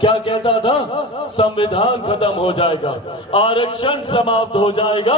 क्या कहता था? संविधान खत्म हो जाएगा, आरक्षण समाप्त हो जाएगा,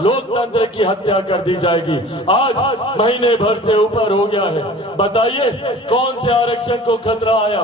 लोकतंत्र की हत्या कर दी जाएगी। आज महीने भर से ऊपर हो गया है। बताइए कौन से आरक्षण को खतरा आया?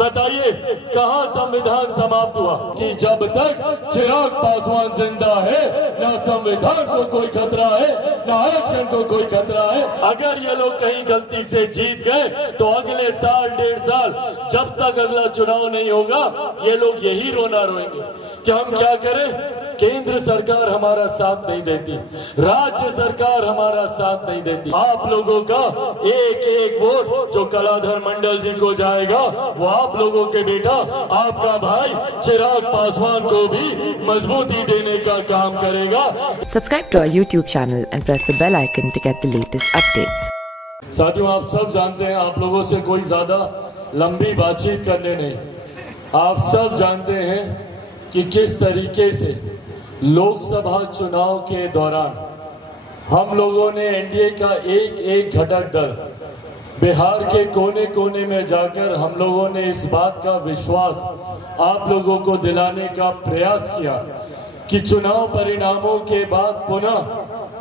बताइए कहां संविधान समाप्त हुआ? कि जब तक चिराग पासवान जिंदा है, ना संविधान को कोई खतरा है, ना आरक्षण को कोई खतरा है। अगर ये लोग कहीं गलती से जीत गए तो अगले साल 1.5 साल जब तक अगला चुनाव नहीं होगा, ये लोग यही रोना रोएंगे कि हम क्या करें। केंद्र सरकार हमारा साथ नहीं देती, राज्य सरकार हमारा साथ नहीं देती। आप लोगों का एक एक वोट जो कलाधर मंडल जी को जाएगा, वो आप लोगों के बेटा, आपका भाई चिराग पासवान को भी मजबूती देने का काम करेगा। Subscribe to our YouTube channel and press the bell icon to get the latest updates. साथियों, आप सब जानते हैं, आप लोगों से कोई ज्यादा लंबी बातचीत करने नहीं। आप सब जानते हैं कि किस तरीके से लोकसभा चुनाव के दौरान हम लोगों ने एनडीए का एक एक घटक दल बिहार के कोने कोने में जाकर हम लोगों ने इस बात का विश्वास आप लोगों को दिलाने का प्रयास किया कि चुनाव परिणामों के बाद पुनः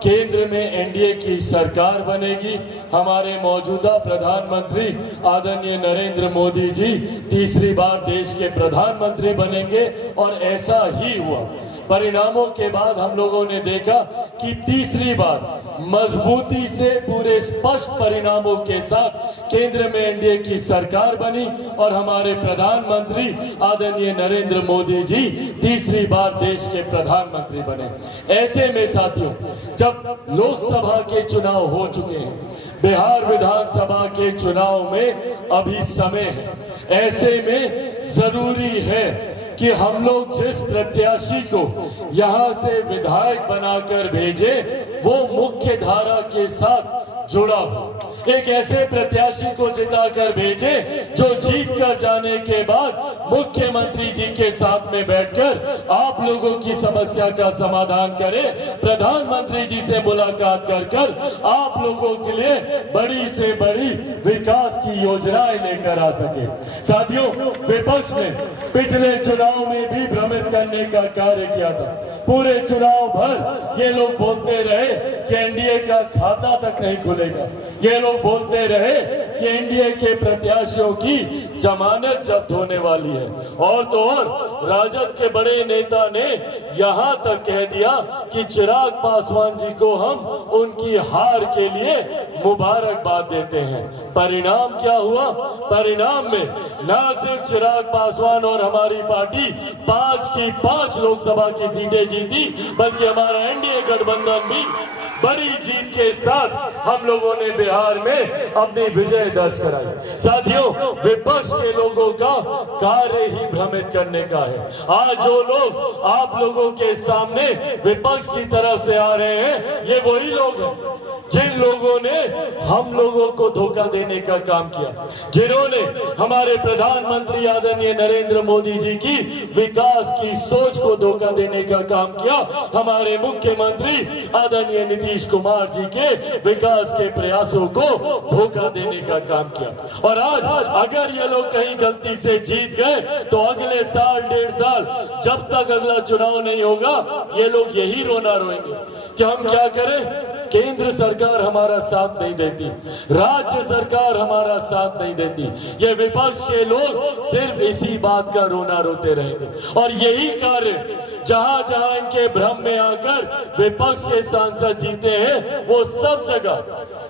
केंद्र में एनडीए की सरकार बनेगी। हमारे मौजूदा प्रधानमंत्री आदरणीय नरेंद्र मोदी जी तीसरी बार देश के प्रधानमंत्री बनेंगे और ऐसा ही हुआ। परिणामों के बाद हम लोगों ने देखा कि तीसरी बार मजबूती से पूरे स्पष्ट परिणामों के साथ केंद्र में एनडीए की सरकार बनी और हमारे प्रधानमंत्री आदरणीय नरेंद्र मोदी जी तीसरी बार देश के प्रधानमंत्री बने। ऐसे में साथियों, जब लोकसभा के चुनाव हो चुके हैं, बिहार विधानसभा के चुनाव में अभी समय है, ऐसे में जरूरी है कि हम लोग जिस प्रत्याशी को यहां से विधायक बनाकर भेजे वो मुख्य धारा के साथ जुड़ा हो। एक ऐसे प्रत्याशी को जिताकर भेजे जो जीत कर जाने के बाद मुख्यमंत्री जी के साथ में बैठकर आप लोगों की समस्या का समाधान करे, प्रधानमंत्री जी से मुलाकात कर आप लोगों के लिए बड़ी से बड़ी विकास की योजनाएं लेकर आ सके। साथियों, विपक्ष ने पिछले चुनाव में भी भ्रमित करने का कार्य किया था। पूरे चुनाव भर ये लोग बोलते रहे कि एनडीए का खाता तक नहीं खुलेगा। ये लोग बोलते रहे कि एनडीए के प्रत्याशियों की जमानत जब्त होने वाली है। और तो और राजद के बड़े नेता ने यहां तक कह दिया कि चिराग पासवान जी को हम उनकी हार के लिए मुबारकबाद देते हैं। परिणाम क्या हुआ? परिणाम में न सिर्फ चिराग पासवान और हमारी पार्टी 5 की 5 लोकसभा की सीटें जीती, बल्कि हमारा एनडीए गठबंधन भी बड़ी जीत के साथ हम लोगों ने बिहार में अपनी विजय दर्ज कराई। साथियों, विपक्ष के लोगों का कार्य ही भ्रमित करने का है। आज जो लोग आप लोगों के सामने विपक्ष की तरफ से आ रहे हैं, ये वही लोग हैं जिन लोगों ने हम लोगों को धोखा देने का काम किया, जिन्होंने हमारे प्रधानमंत्री आदरणीय नरेंद्र मोदी जी की विकास की सोच को धोखा देने का काम किया, हमारे मुख्यमंत्री आदरणीय नीतीश कुमार जी के विकास के प्रयासों को धोखा देने का काम किया। और आज अगर ये लोग कहीं गलती से जीत गए तो अगले साल 1.5 साल जब तक अगला चुनाव नहीं होगा, ये लोग यही रोना रोएंगे कि हम क्या करें। केंद्र सरकार हमारा साथ नहीं देती, राज्य सरकार हमारा साथ नहीं देती। ये विपक्ष के लोग सिर्फ इसी बात का रोना रोते रहेंगे। और यही कार्य जहां जहां इनके भ्रम में आकर विपक्ष के सांसद जीते हैं, वो सब जगह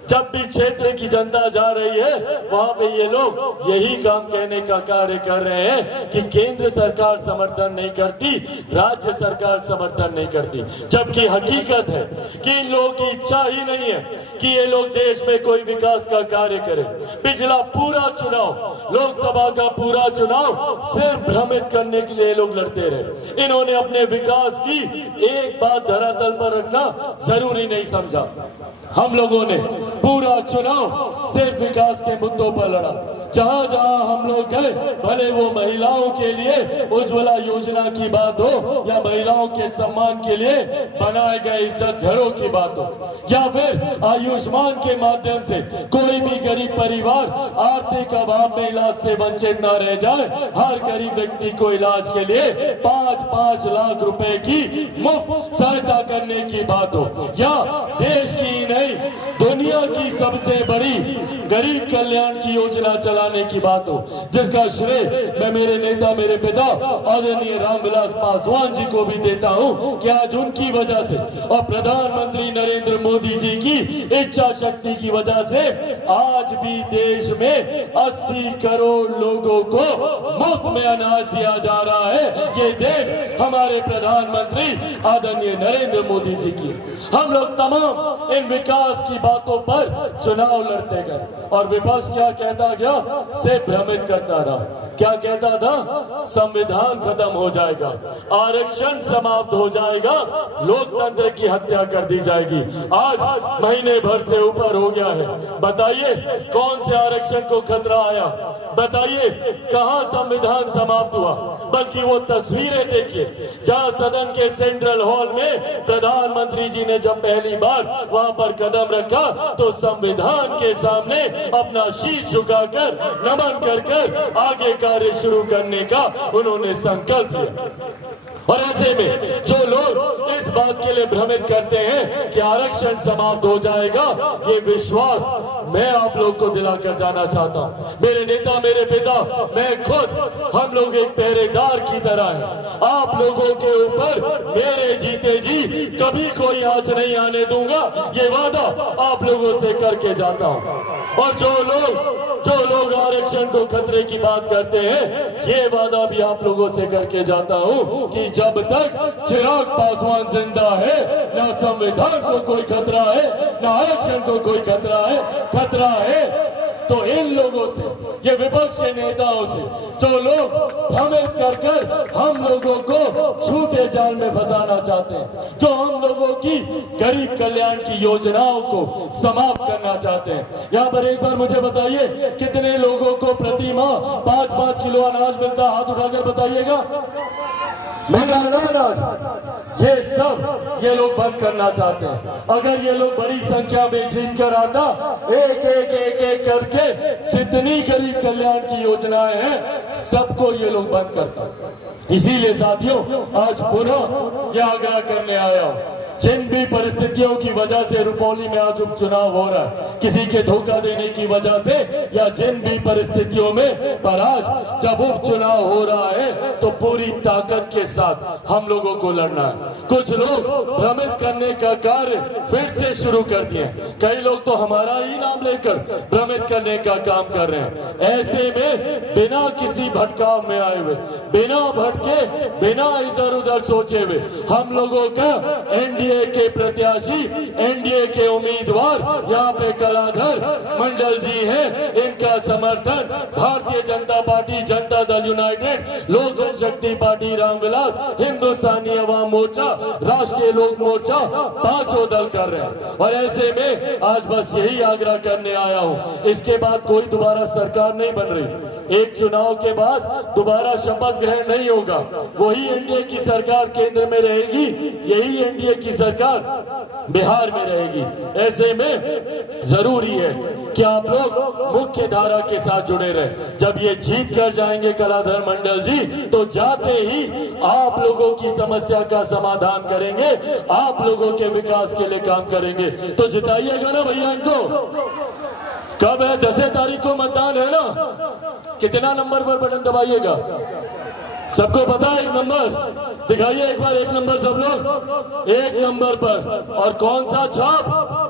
जब भी क्षेत्र की जनता जा रही है, वहां पे ये लोग यही काम कहने का कार्य कर रहे हैं कि केंद्र सरकार समर्थन नहीं करती, राज्य सरकार समर्थन नहीं करती। जबकि हकीकत है कि इन लोगों की इच्छा ही नहीं है कि ये लोग देश में कोई विकास का कार्य करें। पिछला पूरा चुनाव, लोकसभा का पूरा चुनाव सिर्फ भ्रमित करने के लिए लोग लड़ते रहे। इन्होंने अपने विकास की एक बात धरातल पर रखना जरूरी नहीं समझा। हम लोगों ने पूरा चुनाव सिर्फ विकास के मुद्दों पर लड़ा। जहां जहां हम लोग गए, भले वो महिलाओं के लिए उज्ज्वला योजना की बात हो या महिलाओं के सम्मान के लिए बनाए गए इज्जत घरों की बात हो, या फिर आयुष्मान के माध्यम से कोई भी गरीब परिवार आर्थिक अभाव में इलाज से वंचित न रह जाए, हर गरीब व्यक्ति को इलाज के लिए 5-5 लाख रुपए की मुफ्त सहायता करने की बात हो, या देश की ही नहीं दुनिया की सबसे बड़ी गरीब कल्याण की योजना चलाने की बात हो, जिसका श्रेय मैं मेरे नेता, मेरे पिता आदरणीय रामविलास पासवान जी को भी देता हूं कि आज उनकी वजह से और प्रधानमंत्री नरेंद्र मोदी जी की इच्छा शक्ति की वजह से आज भी देश में 80 करोड़ लोगों को मुफ्त में अनाज दिया जा रहा है। ये देन हमारे प्रधानमंत्री आदरणीय नरेंद्र मोदी जी की। हम लोग तमाम इन विकास की बातों पर चुनाव लड़ते गए और विपक्ष क्या कहता गया, से भ्रमित करता रहा। क्या कहता था, संविधान खत्म हो जाएगा, आरक्षण समाप्त हो जाएगा, लोकतंत्र की हत्या कर दी जाएगी। आज महीने भर से ऊपर हो गया है, बताइए कौन से आरक्षण को खतरा आया, बताइए कहां संविधान समाप्त हुआ। बल्कि वो तस्वीरें देखिए जहां सदन के सेंट्रल हॉल में प्रधानमंत्री जी ने जब पहली बार वहां पर कदम रखा तो संविधान के सामने अपना शीश झुकाकर नमन कर आगे कार्य शुरू करने का उन्होंने संकल्प लिया। और ऐसे में जो लोग इस बात के लिए भ्रमित करते हैं कि आरक्षण समाप्त हो जाएगा, ये विश्वास मैं आप लोग को दिलाकर जाना चाहता हूं। मेरे नेता, मेरे पिता, मैं खुद, हम लोग एक पहरेदार की तरह हैं। आप लोगों के ऊपर मेरे जीते जी कभी कोई आंच नहीं आने दूंगा, ये वादा आप लोगों से करके जाता हूं। और जो लोग आरक्षण को खतरे की बात करते हैं, ये वादा भी आप लोगों से करके जाता हूं कि जब तक चिराग पासवान जिंदा है, ना संविधान को कोई खतरा है, ना आरक्षण को कोई खतरा है तो इन लोगों से, ये विपक्ष के नेताओं से, जो लोग भ्रमित कर हम लोगों को झूठे जाल में फंसाना चाहते हैं, जो हम लोगों की गरीब कल्याण की योजनाओं को समाप्त करना चाहते हैं। यहाँ पर एक बार मुझे बताइए कितने लोगों को प्रति माह 5-5 किलो अनाज मिलता, हाथ उठाकर बताइएगा। मेरा अनाज ये लोग बंद करना चाहते हैं। अगर ये लोग बड़ी संख्या में जीत कर आता, एक करके जितनी गरीब कल्याण की योजनाएं हैं सबको ये लोग बंद करता। इसीलिए साथियों आज पुनः यह आग्रह करने आया हूं, जिन भी परिस्थितियों की वजह से रुपौली में आज उपचुनाव हो रहा है, किसी के धोखा देने की वजह से या जिन भी परिस्थितियों में, पर आज जब उपचुनाव हो रहा है तो पूरी ताकत के साथ हम लोगों को लड़ना है। कुछ लोग भ्रमित करने का कार्य फिर से शुरू कर दिए, कई लोग तो हमारा ही नाम लेकर भ्रमित करने का काम कर रहे हैं। ऐसे में बिना किसी भटकाव में आए हुए, बिना भटके, बिना इधर उधर सोचे हुए हम लोगों का एनडीए के प्रत्याशी, एनडीए के उम्मीदवार यहाँ पे कलाधर मंडल जी हैं, इनका समर्थन भारतीय जनता पार्टी, जनता दल यूनाइटेड, लोक जनशक्ति पार्टी रामविलास, हिंदुस्तानी अवाम मोर्चा, राष्ट्रीय लोक मोर्चा, पांचों दल कर रहे हैं। और ऐसे में आज बस यही आग्रह करने आया हूँ, इसके बाद कोई दोबारा सरकार नहीं बन रही, एक चुनाव के बाद दोबारा शपथ ग्रहण नहीं होगा, वही एनडीए की सरकार केंद्र में रहेगी, यही एनडीए की सरकार बिहार में रहेगी। ऐसे में जरूरी है कि आप लोग मुख्य धारा के साथ जुड़े रहे। जब ये जीत कर जाएंगे कलाधर मंडल जी, तो जाते ही आप लोगों की समस्या का समाधान करेंगे, आप लोगों के विकास के लिए काम करेंगे। तो जिताइएगा ना भैया इनको। कब है? 10 तारीख को मतदान है ना। कितना नंबर पर बटन दबाइएगा? सबको पता है? एक नंबर दिखाइए एक बार, एक नंबर सब लोग, एक नंबर पर। और कौन सा छाप?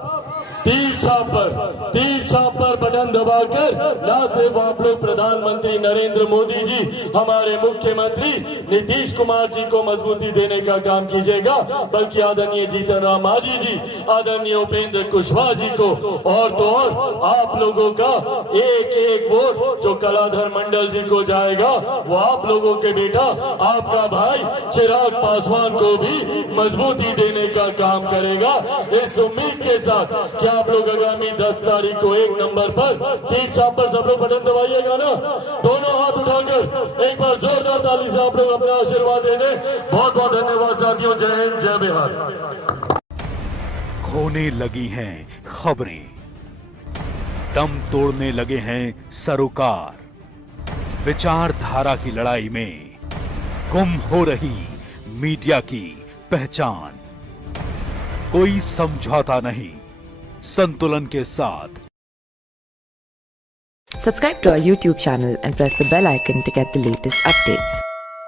तीर छाप पर बटन दबाकर ना सिर्फ आप लोग प्रधानमंत्री नरेंद्र मोदी जी, हमारे मुख्यमंत्री नीतीश कुमार जी को मजबूती देने का काम कीजिएगा, बल्कि आदरणीय जीतन राम मांझी जी, आदरणीय उपेंद्र कुशवाहा जी को, और तो और आप लोगों का एक वोट जो कलाधर मंडल जी को जाएगा, वो आप लोगों के बेटा, आपका भाई चिराग पासवान को भी मजबूती देने का काम करेगा। इस उम्मीद के साथ कि आप लोग आगामी 10 तारीख को 1 नंबर पर तीर छाप पर सब लोग बटन दबाइएगा ना। दोनों हाथ उठाकर एक बार जोरदार ताली से आप लोग अपना आशीर्वाद देंगे। बहुत बहुत धन्यवाद साथियों। जय हिंद, जय बिहार। खोने लगी हैं खबरें, दम तोड़ने लगे हैं सरोकार, विचारधारा की लड़ाई में गुम हो रही मीडिया की पहचान। कोई समझौता नहीं, संतुलन के साथ। Subscribe to our YouTube channel and press the bell icon to get the latest updates.